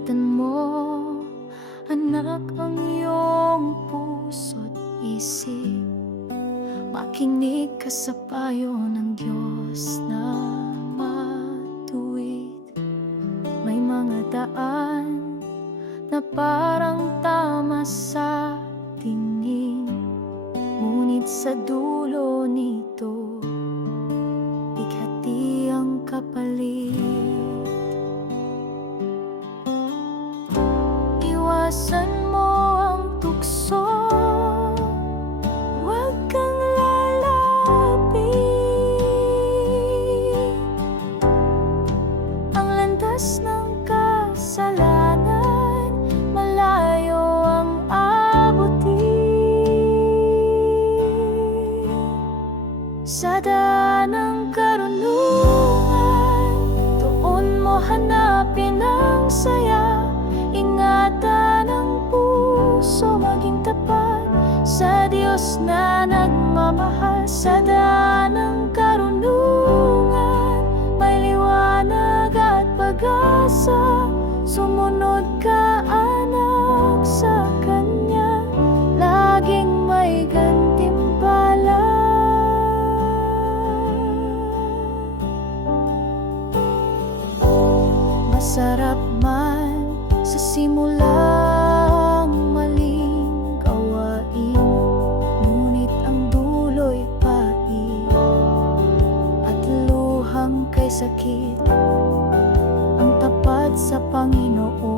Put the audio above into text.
Ingatan mo, anak, ang iyong puso't isip. Makinig ka sa payo ng Diyos na matuwid. May mga daan na parang tama sa tingin. Ngunit sa dulo Diyos na nagmamahal Sa daan ng karunungan. May liwanag at pag-asa Sumunod ka anak sa Kanya. Laging may gantimpala. Masarap man sa simulang sakit. Ang tapat sa Panginoon